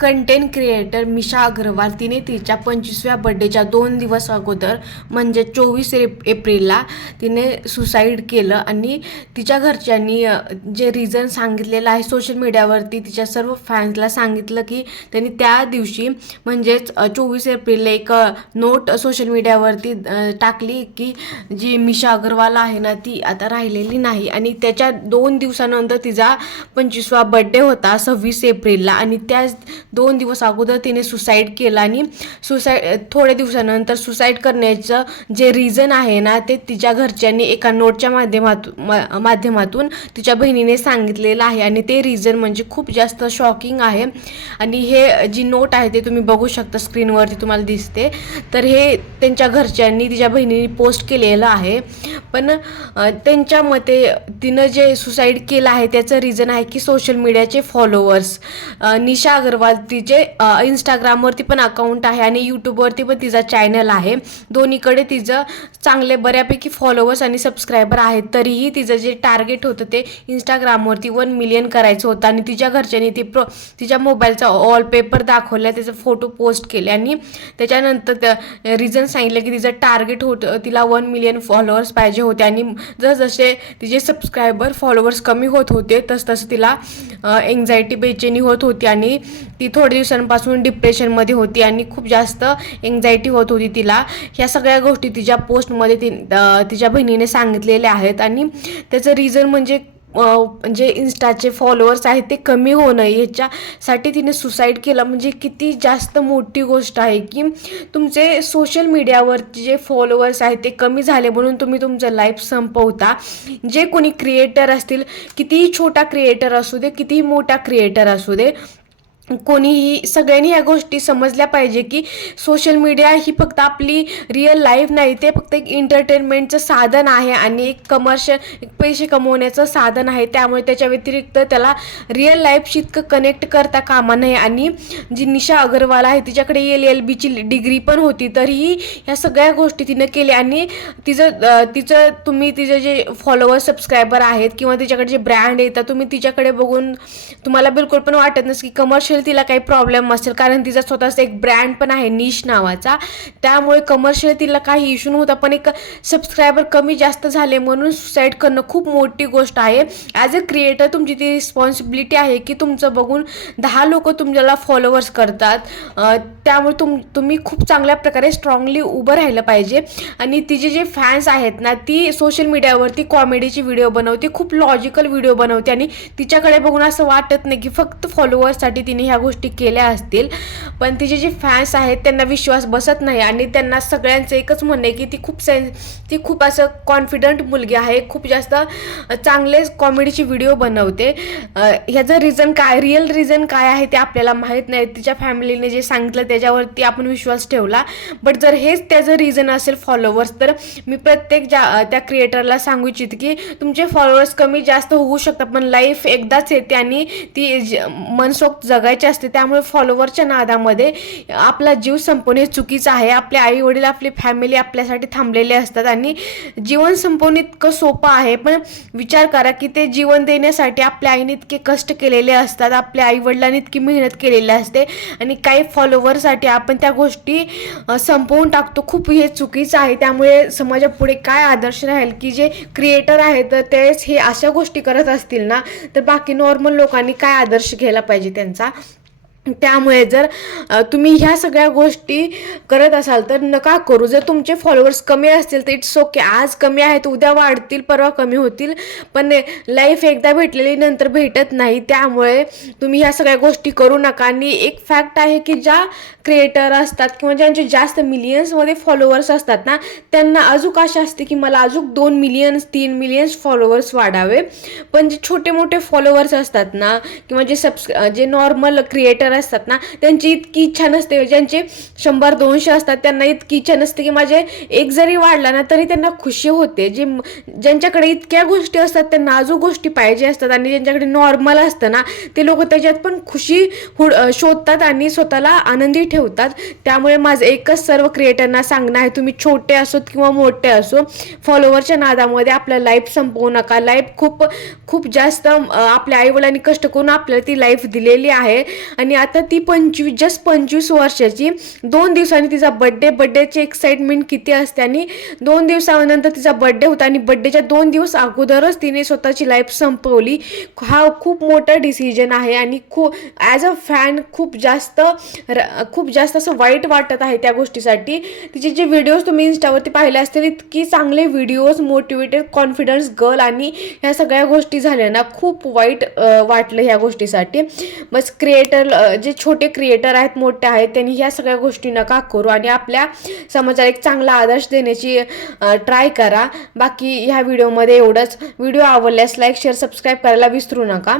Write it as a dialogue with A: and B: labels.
A: Content creator मिशा अग्रवाल तिने तिच्या पंचवीसव्या बड्डेच्या दोन दिवस अगोदर म्हणजे चोवीस एप एप्रिलला तिने सुसाईड केलं आणि तिच्या घरच्यांनी जे रिझन सांगितलेलं आहे सोशल मीडियावरती तिच्या सर्व फॅन्सला सांगितलं की त्यांनी त्या दिवशी म्हणजेच चोवीस एप्रिलला एक नोट सोशल मीडियावरती टाकली की जी मिशा अग्रवाल आहे ना ती आता राहिलेली नाही आणि त्याच्या दोन दिवसानंतर तिचा पंचवीसवा बड्डे होता सव्वीस एप्रिलला आणि त्याच दोन दिवस अगोदर तिने सुसाईड केलं आणि सुसाईड थोड्या दिवसानंतर सुसाईड करण्याचं जे रिझन आहे ना ते तिच्या घरच्यांनी एका नोटच्या माध्यमातून मा- माध्यमातून तिच्या बहिणीने सांगितलेलं आहे आणि ते रिझन म्हणजे खूप जास्त शॉकिंग आहे. आणि हे जी नोट आहे ते तुम्ही बघू शकता स्क्रीनवरती तुम्हाला दिसते. तर हे त्यांच्या घरच्यांनी तिच्या बहिणीने पोस्ट केलेलं आहे. पण त्यांच्या मते तिनं जे सुसाईड केलं आहे त्याचं रिझन आहे की सोशल मीडियाचे फॉलोअर्स निशा अग्रवाल तिचे इंस्टाग्रामवरती पण अकाउंट आहे आणि यूट्यूबवरती पण तिचा चॅनल आहे. दोन्हीकडे तिचं चांगले बऱ्यापैकी फॉलोअर्स आणि सबस्क्रायबर आहेत. तरीही तिचं जे टार्गेट होतं ते इंस्टाग्रामवरती वन मिलियन करायचं होतं आणि तिच्या घरच्यांनी ती प्रो तिच्या मोबाईलचा वॉलपेपर दाखवला त्याचे फोटो पोस्ट केले आणि त्याच्यानंतर त्या रिझन सांगितलं की तिचं टार्गेट होतं तिला वन मिलियन फॉलोअर्स पाहिजे होते आणि जसजसे तिचे सबस्क्रायबर फॉलोअर्स कमी होत होते तसतसं तिला एन्झायटी बेचैनी होत होती आणि ती थोड्या दिवसांपासून डिप्रेशनमध्ये होती आणि खूप जास्त एन्झायटी होत होती तिला. ह्या सगळ्या गोष्टी तिच्या पोस्टमध्ये ती तिच्या बहिणीने सांगितलेल्या आहेत आणि त्याचं रिझन म्हणजे म्हणजे इन्स्टाचे फॉलोअर्स आहेत ते कमी होणं ह्याच्यासाठी तिने सुसाईड केलं. म्हणजे किती जास्त मोठी गोष्ट आहे की तुमचे सोशल मीडियावरचे जे फॉलोअर्स आहेत ते कमी झाले म्हणून तुम्ही तुमचं लाईफ संपवता. जे कोणी क्रिएटर असतील कितीही छोटा क्रिएटर असू दे कितीही मोठा क्रिएटर असू दे कोणीही सगळ्यांनी ह्या गोष्टी समजल्या पाहिजे की सोशल मीडिया ही फक्त आपली रिअल लाईफ नाही ते फक्त एक एंटरटेनमेंटचं साधन आहे आणि एक कमर्शियल एक पैसे कमवण्याचं साधन आहे. त्यामुळे त्याच्या व्यतिरिक्त त्याला रिअल लाईफशी इतकं कनेक्ट करता कामा नये. आणि जी निशा अग्रवाल आहे तिच्याकडे एल एल बीची डिग्री पण होती तरीही ह्या सगळ्या गोष्टी तिनं केल्या. आणि तिचं तिचं तुम्ही तिचं जे फॉलोअर सबस्क्रायबर आहेत किंवा तिच्याकडे जे ब्रँड येतात तुम्ही तिच्याकडे बघून तुम्हाला बिलकुल पण वाटत नस की कमर्शियल तिला काही प्रॉब्लेम असेल कारण तिचा स्वतःचा एक ब्रँड पण आहे निश नावाचा. त्यामुळे कमर्शियल तिला काही इश्यू नव्हता. पण एक सबस्क्रायबर कमी जास्त झाले म्हणून सुसाईड करणं खूप मोठी गोष्ट आहे. ॲज अ क्रिएटर तुमची ती रिस्पॉन्सिबिलिटी आहे की तुमचं बघून दहा लोक तुमच्याला फॉलोअर्स करतात. त्यामुळे तुम तुम्ही खूप चांगल्या प्रकारे स्ट्रॉंगली उभं राहिलं पाहिजे. आणि तिचे जे फॅन्स आहेत ना ती सोशल मीडियावरती कॉमेडीची व्हिडिओ बनवते खूप लॉजिकल व्हिडिओ बनवते. आणि तिच्याकडे बघून असं वाटत नाही की फक्त फॉलोअर्ससाठी तिने ह्या गोष्टी केल्या असतील. पण तिचे जे फॅन्स आहेत त्यांना विश्वास बसत नाही आणि त्यांना सगळ्यांचं एकच म्हणणं आहे की ती खूप सेन ती खूप असं कॉन्फिडंट मुलगी आहे. खूप जास्त चांगले कॉमेडीचे व्हिडिओ बनवते. ह्याचं रिझन काय रिअल रिझन काय आहे ते आपल्याला माहीत नाही. तिच्या फॅमिलीने जे सांगितलं त्याच्यावरती आपण विश्वास ठेवला. बट जर हेच त्याचं रिझन असेल फॉलोअर्स तर मी प्रत्येक ज्या त्या क्रिएटरला सांगू इच्छित की तुमचे फॉलोअर्स कमी जास्त होऊ शकतात पण लाईफ एकदाच येते आणि ती ज- मनसोक्त जगायची असते त्यामुळे फॉलोवरच्या नादामध्ये आपला जीव संपवणे चुकीचं आहे. आपले आई वडील आपली फॅमिली आपल्यासाठी थांबलेले असतात आणि जीवन संपवणे इतकं सोपं आहे. पण विचार करा की ते जीवन देण्यासाठी आपल्या आईने इतके कष्ट केलेले असतात आपल्या आई वडिलांनी इतकी मेहनत केलेली असते आणि काही फॉलोवरसाठी आपण त्या गोष्टी संपवून टाकतो. खूप हे चुकीचं आहे. त्यामुळे समाजापुढे काय आदर्श राहील की जे क्रिएटर आहेत तर तेच हे अशा गोष्टी करत असतील ना तर बाकी नॉर्मल लोकांनी काय आदर्श घ्यायला पाहिजे त्यांचा? त्यामुळे जर तुम्ही ह्या सगळ्या गोष्टी करत असाल तर नका करू. जर तुमचे फॉलोअर्स कमी असतील तर इट्स ओके आज कमी आहेत उद्या वाढतील परवा कमी होतील. पण लाईफ एकदा भेटलेली नंतर भेटत नाही. त्यामुळे तुम्ही ह्या सगळ्या गोष्टी करू नका. आणि एक फॅक्ट आहे की ज्या क्रिएटर असतात किंवा ज्यांचे जास्त मिलियन्समध्ये फॉलोअर्स असतात ना त्यांना अजूक आशा असते की मला अजून दोन मिलियन्स तीन मिलियन्स फॉलोअर्स वाढावे. पण जे छोटे मोठे फॉलोअर्स असतात ना किंवा जे सबस् जे नॉर्मल क्रिएटर असतात ना त्यांची इतकी इच्छा नसते. ज्यांचे शंभर दोनशे असतात त्यांना इतकी इच्छा नसते की माझे एक जरी वाढला ना तरी त्यांना खुशी होते. जे ज्यांच्याकडे इतक्या गोष्टी असतात त्यांना अजून गोष्टी पाहिजे असतात आणि ज्यांच्याकडे नॉर्मल असतं ना ते लोक त्याच्यात पण खुशी हुड शोधतात आणि स्वतःला आनंदी ठेवतात. त्यामुळे माझं एकच सर्व क्रिएटरना सांगणं आहे तुम्ही छोटे असोत किंवा मोठे असो फॉलोवरच्या नादामध्ये आपलं लाईफ संपवू नका. लाईफ खूप खूप जास्त आपल्या आईवडिलांनी कष्ट करून आपल्याला ती लाईफ दिलेली आहे. आणि आता ती पंचवीस जस्ट पंचवीस वर्षाची. दोन दिवसांनी तिचा बड्डे बड्डेची एक्साइटमेंट किती असते आणि दोन दिवसानंतर तिचा बड्डे होता आणि बड्डेच्या दोन दिवस अगोदरच तिने स्वतःची लाईफ संपवली. हा खूप मोठा डिसिजन आहे आणि खूप ॲज अ फॅन खूप जास्त र खूप जास्त असं वाईट वाटत आहे त्या गोष्टीसाठी. तिचे जे व्हिडिओज तुम्ही इन्स्टावरती पाहिले असतील इतकी चांगले व्हिडिओज मोटिवेटेड कॉन्फिडन्स गर्ल आणि ह्या सगळ्या गोष्टी झाल्या ना खूप वाईट वाटलं ह्या गोष्टीसाठी. बस क्रिएटर जे छोटे क्रिएटर आहेत मोठे आहेत त्यांनी ह्या सगळ्या गोष्टी नका करू आणि आपल्या समाजाला एक चांगला आदर्श देण्याची ट्राय करा. बाकी ह्या व्हिडिओमध्ये एवढंच. व्हिडिओ आवडल्यास लाईक शेअर सबस्क्राईब करायला विसरू नका.